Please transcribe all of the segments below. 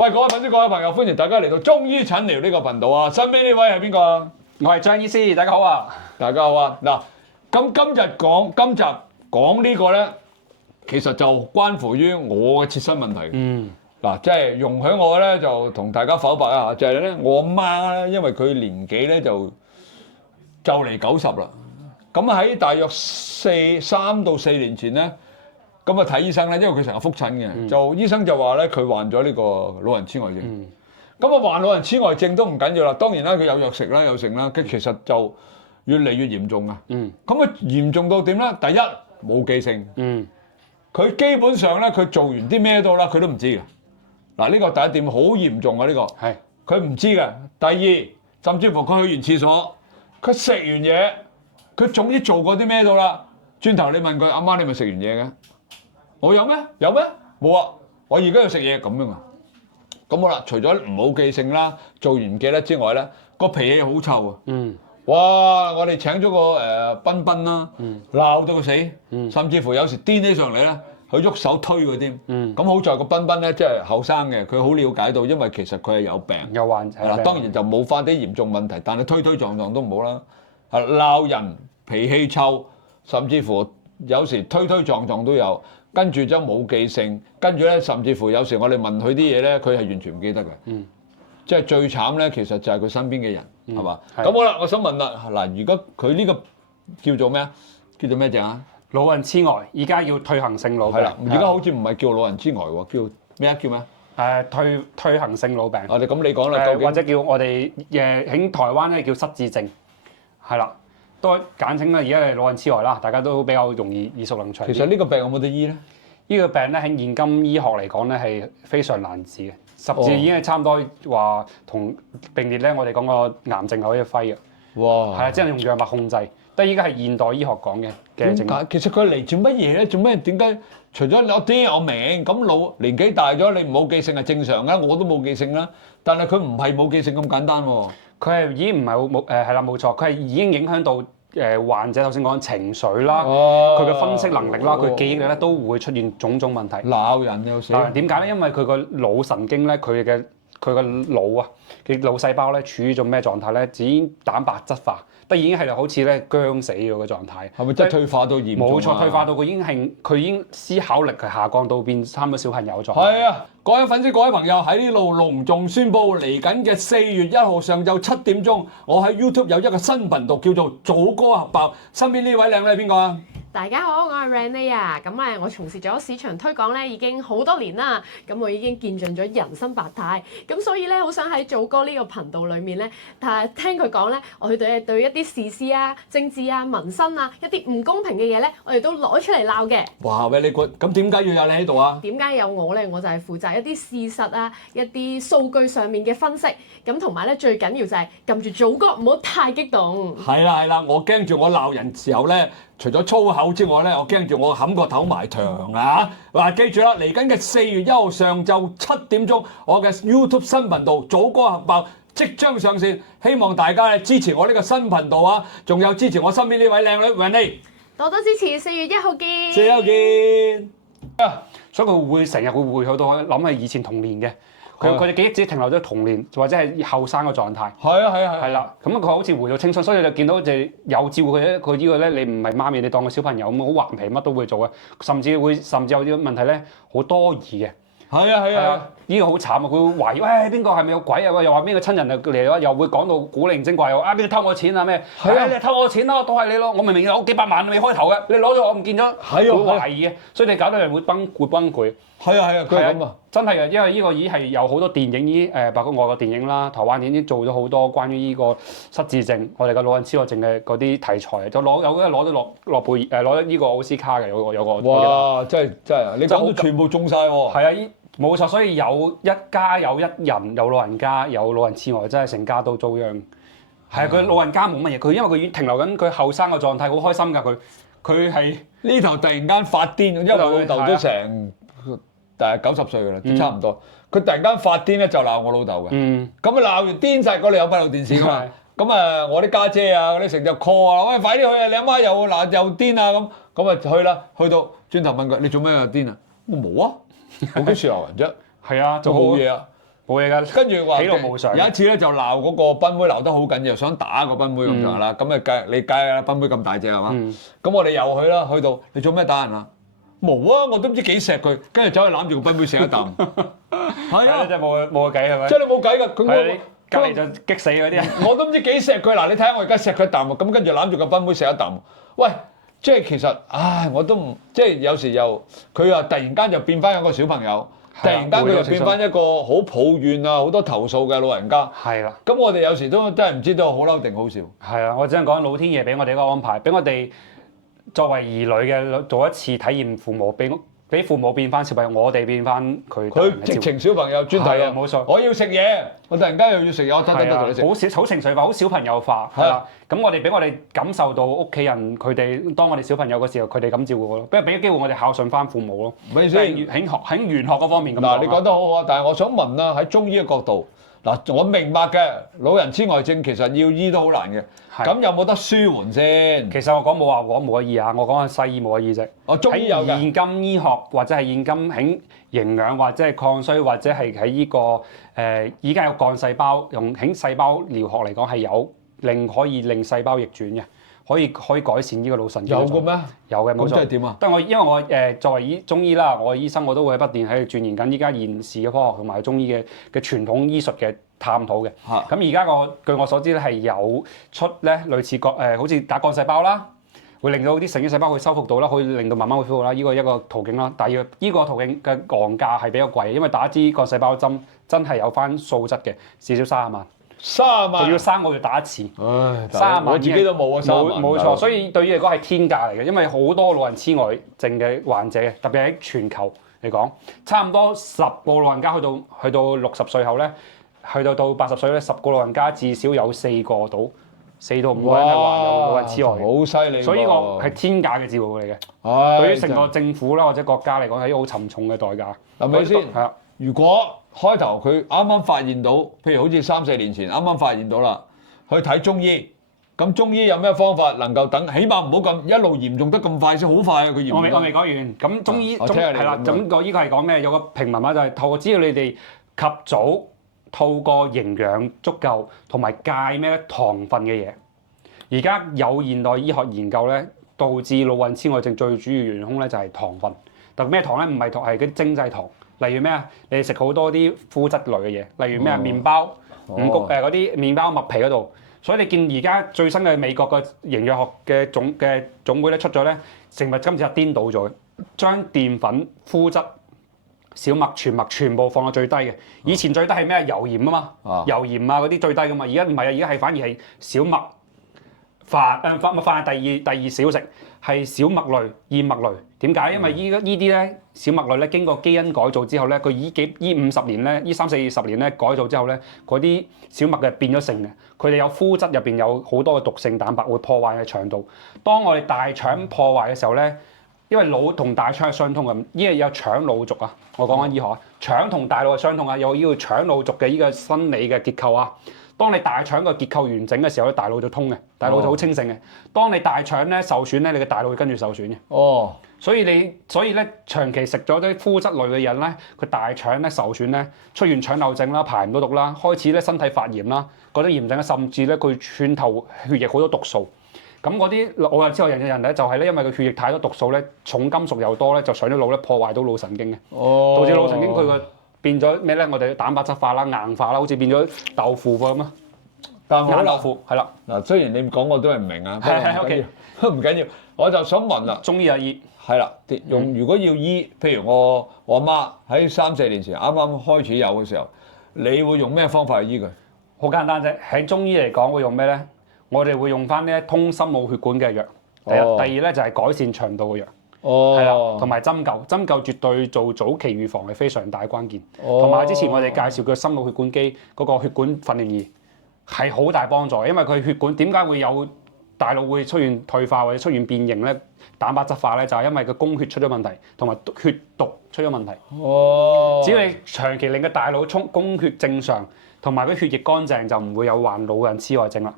喂，各位粉絲、各位朋友，歡迎大家嚟到中醫診療呢個頻道啊！身邊呢位係邊個啊？我係張醫師，大家好啊！大家好啊！嗱，咁今集講呢個咧，其實就關乎於我嘅切身問題。嗱，即係容許我咧就同大家剖白一下，就係咧我阿媽咧，因為佢年紀咧就嚟90啦。咁喺大約3到4年前咧，咁啊睇醫生咧，因為佢成日覆診嘅，就醫生就話咧佢患咗呢個老人痴呆症。咁啊患老人痴呆症都唔緊要啦，當然啦佢有藥食啦，有剩啦，佢其實就越嚟越嚴重啊。咁啊嚴重到點咧？第一冇記性。佢基本上咧，佢做完啲咩都啦，佢都唔知嘅。嗱，呢個第一點好嚴重啊！呢個係佢唔知嘅。第二，甚至乎佢去完廁所，佢食完嘢，佢總之做過啲咩都啦。轉頭你問佢阿媽，你咪食完嘢嘅？我有咩？有咩？冇啊！我而家要食嘢咁樣啊！咁好啦，除咗唔好記性啦，做完唔記得之外咧，個脾氣好臭啊！哇！我哋請咗個彬彬啦，鬧到佢死，甚至乎有時癲起上嚟咧，佢喐手推佢添。咁好在個彬彬咧，即係後生嘅，佢好了解到，因為其實佢係有病，有患係啦。當然就冇翻啲嚴重問題，但係推撞都唔好啦。係鬧人、脾氣臭，甚至乎有時推撞都有。跟住就冇記性，跟住咧，甚至乎有時我哋問佢啲嘢咧，佢係完全唔記得嘅。即係最慘咧，其實就係佢身邊嘅人，係嘛？咁好啦，我想問啦，嗱，如果佢呢個叫做咩啊？叫做咩症啊？老人痴呆，而家要退行性腦病。係啦，而家好似唔係叫老人痴呆喎，叫咩啊？叫咩？退行性腦病。我哋咁你講啦，或者叫我哋喺台灣咧叫失智症，係啦。都簡稱啦，而家係老人痴呆啦，大家都比較容易耳熟能詳。其實呢個病有冇得醫咧？呢個病咧喺現今醫學嚟講咧係非常難治嘅，甚至已經係差唔多話同並列咧，我哋講個癌症可以揮嘅。哇！係啊，即係用藥物控制。但係依家係現代醫學講嘅症。其實佢嚟做乜嘢咧？做咩？點解？除咗我癲我明，咁老年紀大咗，你冇記性係正常㗎，我都冇記性啦。但係佢唔係冇記性咁簡單喎。佢係已經唔係冇係啦，冇錯，佢係已經影響到患者頭先講情緒啦，佢嘅分析能力啦，佢記憶力咧都會出現種種問題。鬧人有時。點解咧？因為佢個腦神經咧，佢個腦啊嘅腦細胞咧處於種咩狀態咧？已經蛋白質化，都已經係好似咧僵死咗嘅狀態。係咪真係退化到嚴重？冇錯，退化到佢已經思考力係下降到變差唔多小朋友狀態。係啊，各位粉絲、各位朋友喺呢度隆重宣佈，嚟緊嘅4月1號上晝7點鐘，我喺 YouTube 有一個新頻道叫做祖哥核爆。身邊呢位靚女係邊個啊？大家好，我係 Renee 啊，咁我從事咗市場推廣咧已經好多年啦，咁我已經見盡咗人生百態，咁所以咧好想喺祖哥呢個頻道裏面咧，但係聽佢講咧，我哋對一啲時事啊、政治啊、民生啊一啲唔公平嘅嘢咧，我哋都攞出嚟鬧嘅。哇！喂，你咁點解要有你喺度啊？點解有我咧？我就係負責一啲事實啊、一啲數據上面嘅分析，咁同埋咧最緊要就係撳住祖哥唔好太激動。係啦，我驚住我鬧人時候咧。除咗粗口之外咧，我驚住我冚個頭埋牆啊！嗱，記住啦，嚟緊嘅4月1號上晝7點鐘，我嘅 YouTube 新頻道祖哥核爆即將上線，希望大家咧支持我呢個新頻道啊！仲有支持我身邊呢位靚女 Renee，多多支持，4月1號見。4月1號見。所以佢會成日會回去到諗起以前童年嘅。佢嘅記憶只停留咗童年或者係後生嘅狀態。係啦，咁佢好似回到青春，所以你就見到就有照顧佢咧。佢呢個咧，你唔係媽咪，你當個小朋友咁好頑皮，乜都會做嘅，甚至有啲問題咧，好多疑嘅。係啊，呢個好慘啊！佢會懷疑，喂，邊個係咪有鬼啊？又話邊個親人嚟咗，又會講到古靈精怪，又邊個偷我錢啊咩？你偷我錢咯，都係你咯！我明明有幾百萬未開頭嘅，你攞咗我唔見咗，會懷疑嘅，所以你搞到人會崩潰。係啊，佢係咁啊！真係嘅，因為呢個已經係有好多電影已包括外國電影啦、台灣已經做咗好多關於呢個失智症、我哋嘅老人痴呆症嘅嗰啲題材，就攞咗諾貝爾攞咗呢個奧斯卡嘅有個。哇！真係，你講到全部中晒喎。係啊，冇錯，所以有一家有一人有老人家有老人痴呆，真係成家都遭殃。係啊，佢老人家冇乜嘢，佢因為佢已經停留緊佢後生嘅狀態，好開心㗎佢係呢頭突然間發癲，因為我老豆都成90歲㗎啦，都差唔多。佢突然間發癲咧，就鬧我老豆嘅。咁鬧完癲晒，嗰度有閉路電視㗎嘛。咁啊，我啲家姐啊嗰啲成日 call 啊，喂，快啲去啊！你阿媽又癲啊咁啊去啦，去到轉頭問佢你做咩又癲啊？我冇啊，我幾時鬧人啫？係啊，就冇嘢啊。冇嘢㗎。跟住話喜怒無常。有一次咧就鬧嗰個賓妹鬧得好緊要，想打個賓妹咁樣啦。咁啊你計啦，賓妹咁大隻係嘛？咁我哋又去啦，去到你做咩打人啊？冇啊，我都唔知幾錫佢，跟住走去攬住個賓妹食一啖。係啊，真係冇計係咪？即係你冇計㗎，佢隔離就激死嗰啲人。我都唔知幾錫佢嗱，你睇下我而家錫佢一啖喎，咁跟住攬住個賓妹食一啖。喂！即係其實，唉，我都唔即係有時又佢又突然間就變翻一個小朋友，突然間佢又變翻一個好抱怨啊、好多投訴嘅老人家。係啦。咁我哋有時都真係唔知道好嬲定好笑。係啊，我只能講老天爺俾我哋一個安排，俾我哋作為兒女嘅做一次體驗父母，俾父母變翻小朋友，我哋變翻佢。佢直情小朋友專題啊！冇錯。我要食嘢，我突然間又要食嘢，我得同你食。好情緒化，好小朋友化。係啦。咁我哋俾我哋感受到屋企人佢哋當我哋小朋友嘅時候，佢哋咁照顧我咯。不如俾個機會我哋孝順翻父母咯。咪先喺玄學嗰方面咁。嗱，你講得好好啊！但係我想問啦，喺中醫嘅角度，嗱，我明白嘅，老人痴呆症其實要醫都好難嘅。咁有冇得舒緩先？其實我冇得醫啊，我講係西醫冇得醫啫。我中醫有嘅。喺現今醫學或者係現今喺營養或者係抗衰或者係喺呢個依家有幹細胞，用喺細胞療學嚟講係有可以令細胞逆轉嘅，可以改善呢個腦神經。有嘅咩？有嘅，冇錯。咁即係點啊？因為我作為中醫啦，我醫生我都會不斷喺度鑽研緊依家現時嘅科學同埋中醫嘅傳統醫術嘅探討嘅。咁而家據我所知咧係有出咧類似好似打幹細胞啦，會令到啲神經細胞去修復到啦，可以令到慢慢會恢復啦。呢個一個途徑啦，但係呢個途徑嘅昂價係比較貴，因為打一支幹細胞針真係有翻素質嘅，至少30萬。30萬，仲要3個月打一次。唉，30萬我自己都冇啊，30萬。冇錯，所以對於嚟講係天價嚟嘅，因為好多老人痴呆症嘅患者，特別喺全球嚟講，差唔多10個老人家去到60歲後咧，去到80歲咧，10個老人家至少有4個到4到5個人係患有老人痴呆。好犀利！所以呢個係天價嘅照顧嚟嘅。對於成個政府啦或者國家嚟講係一個好沉重嘅代價。係咪先？係啊。如果開頭佢啱啱發現到，譬如好似3、4年前啱啱發現到啦，去睇中醫，咁中醫有咩方法能夠等，起碼唔好咁一路嚴重得咁快先，好快啊！佢嚴重。我未講完，咁中醫係啦，咁個依個係講咩？有個平民話就係透過只要你哋及早透過營養足夠同埋戒咩糖分嘅嘢，而家有現代醫學研究咧，導致老人痴呆症最主要元兇咧就係糖分。但咩糖咧？唔係糖，係嗰啲精製糖。例如咩啊？你食好多啲麩質類嘅嘢，例如咩啊？麵包、五穀嗰啲麵包麥皮嗰度。所以你見而家最新嘅美國嘅營養學嘅總會咧出咗咧，食物今次係顛倒咗，將澱粉、麩質、小麥、全麥全部放到最低嘅。以前最低係咩？油鹽啊嘛，油鹽啊嗰啲最低噶嘛。而家唔係啊，而家係反而係小麥、飯係第二少食，係小麥類、燕麥類。點解？因為呢啲咧小麥類咧經過基因改造之後咧，佢呢50年咧，呢30-40年咧改造之後咧，嗰啲小麥嘅變咗性嘅，佢哋有麩質入邊有好多嘅毒性蛋白會破壞嘅腸道。當我哋大腸破壞嘅時候咧，因為腦同大腸係相通嘅，呢個有腸腦軸啊。我講緊醫學啊，腸同大腦係相通啊，有呢個腸腦軸嘅呢個生理嘅結構啊。當你大腸個結構完整嘅時候咧，大腦就通嘅，大腦就好清醒嘅。當你大腸咧受損咧，你嘅大腦會跟住受損嘅。所以咧長期食咗啲麩質類嘅人咧，佢大腸咧受損咧，出現腸漏症啦，排唔到毒啦，開始咧身體發炎啦，嗰啲炎症甚至咧佢穿透血液好多毒素。咁嗰啲老人痴呆症嘅人咧，就係咧因為佢血液太多毒素咧，重金屬又多咧，就上咗腦咧，破壞到腦神經嘅，導致腦神經佢個變咗咩咧？我哋蛋白質化啦、硬化啦，好似變咗豆腐咁啊！但係豆腐係啦。嗱，雖然你講我都係唔明啊，唔緊要，我就想問啦。中醫有醫係啦，如果要醫，譬如我阿媽喺3、4年前啱啱開始有嘅時候，你會用咩方法去醫佢？好簡單啫，喺中醫嚟講會用咩咧？我哋會用翻呢通心腦血管嘅藥。第一、第二咧就係改善腸道嘅藥。係啦，同埋針灸絕對做早期預防係非常大關鍵。同埋之前我哋介紹嘅心腦血管機嗰個血管訓練儀係好大幫助，因為佢血管點解會有大腦會出現退化或者出現變形咧？蛋白質化咧就係因為個供血出咗問題，同埋血毒出咗問題。只要你長期令個大腦供血正常，同埋個血液乾淨，就唔會有患老人痴呆症啦，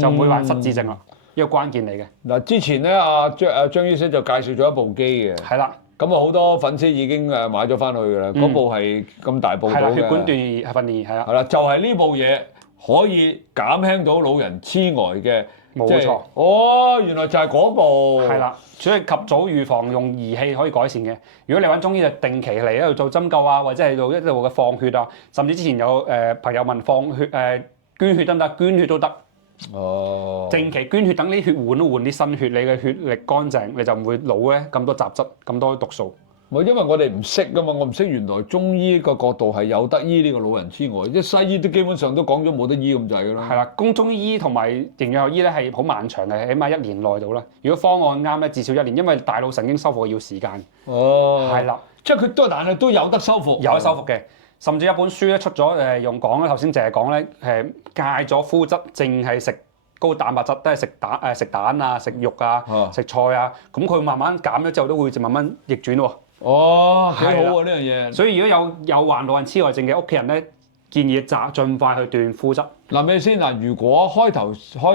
就唔會患失智症啦。呢個關鍵嚟嘅。嗱，之前咧張醫生就介紹咗一部機嘅。係啦，咁啊好多粉絲已經買咗翻去㗎啦。嗰部係咁大部到嘅。血管斷裂係訓練係啦。係啦，就係呢部嘢可以減輕到老人痴呆嘅。冇錯。哦，原來就係嗰部。係啦，所以及早預防用儀器可以改善嘅。如果你揾中醫就定期嚟喺度做針灸啊，或者係做一路嘅放血啊，甚至之前有朋友問放血捐血得唔得？捐血都得。哦。定期捐血，等啲血換都換啲新血，你嘅血力乾淨，你就唔會老咧咁多雜質、咁多毒素。唔係因為我哋唔識噶嘛，我唔識原來中醫個角度係有得醫呢個老人痴呆，即係西醫都基本上都講咗冇得醫咁滯㗎啦。係啦，中醫同埋營養學醫咧係好漫長嘅，起碼1年內到啦。如果方案啱咧，至少1年，因為大腦神經修復要時間。哦。係啦，即係佢都，但係都有得修復。有得修復嘅，甚至一本書咧出咗用講咧，頭先淨係講咧戒咗麩質，淨係食高蛋白質，都係食蛋啊、食肉啊、食菜啊，咁佢慢慢減咗之後，都會慢慢逆轉喎。哦，幾好喎呢樣嘢。所以如果有患老人痴呆症嘅屋企人咧，建議盡快去斷麩質。嗱咩先嗱？如果開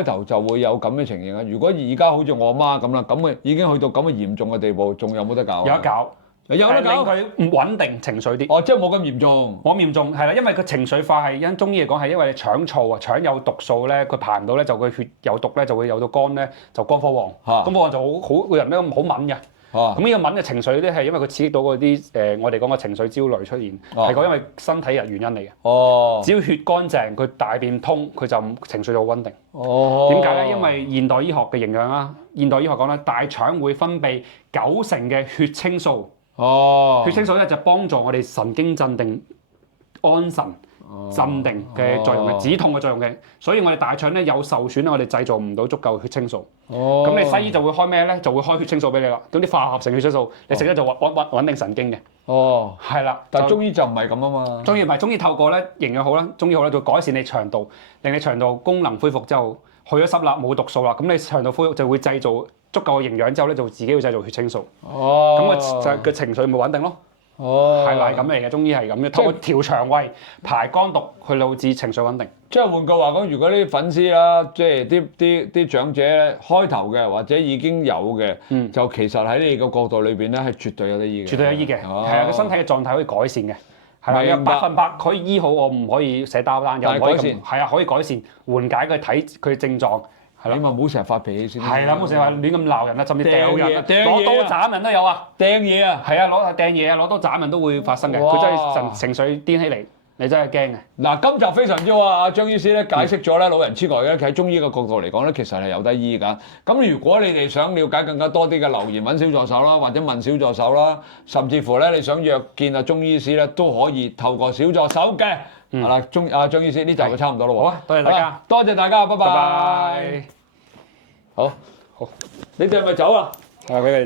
頭就會有咁嘅情形啊，如果而家好似我媽咁啦，咁嘅已經去到咁嘅嚴重嘅地步，仲有冇得搞？有得搞。有得搞。令佢唔穩定情緒啲。哦，即係冇咁嚴重。冇咁嚴重係啦，因為佢情緒化係因中醫嚟講係因為你腸燥啊，腸有毒素咧，佢排唔到咧，就佢血有毒咧，就會有到肝咧，就肝火旺。肝火旺就好個人咧好敏嘅。咁呢個敏嘅情緒咧係因為佢刺激到嗰啲我哋講嘅情緒焦慮出現，係講因為身體嘅原因嚟嘅。哦。只要血乾淨，佢大便通，佢就情緒就好穩定。哦。點解咧？因為現代醫學嘅營養啦，現代醫學講咧，大腸會分泌90%嘅血清素。哦。血清素咧就幫助我哋神經鎮定、安神、鎮定嘅作用嘅，止痛嘅作用嘅。所以我哋大腸咧有受損咧，我哋製造唔到足夠血清素。哦。咁你西醫就會開咩咧？就會開血清素俾你啦。咁啲化合成血清素，你食咗就穩定神經嘅。哦。係啦。但係中醫就唔係咁啊嘛。中醫唔係，中醫透過咧營養好啦，中醫好咧就改善你腸道，令你腸道功能恢復之後，去咗濕啦，冇毒素啦，咁你腸道恢復就會製造足夠嘅營養之後咧，就自己會製造血清素。哦。咁個情緒咪穩定咯。哦，係啦，係咁嚟嘅，中醫係咁嘅，透過調腸胃、排肝毒，去導致情緒穩定。即係換句話講，如果啲粉絲啦，即係啲長者咧，開頭嘅或者已經有嘅，就其實喺你個角度裏邊咧，係絕對有得醫嘅。絕對有醫嘅，係啊，個身體嘅狀態可以改善嘅，係啦，有100%可以醫好，我唔可以寫包單，又唔可以咁，係啊，可以改善，緩解佢症狀。係啦，唔好成日發脾氣先。係啦，唔好成日亂咁鬧人啦，甚至掉人、攞刀斬人都有啊！掟嘢啊！係啊，掟嘢啊，攞刀斬人都會發生嘅。佢真係情緒癲起嚟，你真係驚嘅。嗱，今集非常之好啊！阿張醫師咧解釋咗咧老人痴呆咧，喺中醫嘅角度嚟講咧，其實係有得醫㗎。咁如果你哋想了解更加多啲嘅留言揾小助手啦，或者問小助手啦，甚至乎咧你想約見阿中醫師咧，都可以透過小助手嘅。係啦，張醫師呢集就差唔多咯喎。好啊，多謝大家，多謝大家，拜拜。拜拜。好，你哋係咪走啊？係俾你。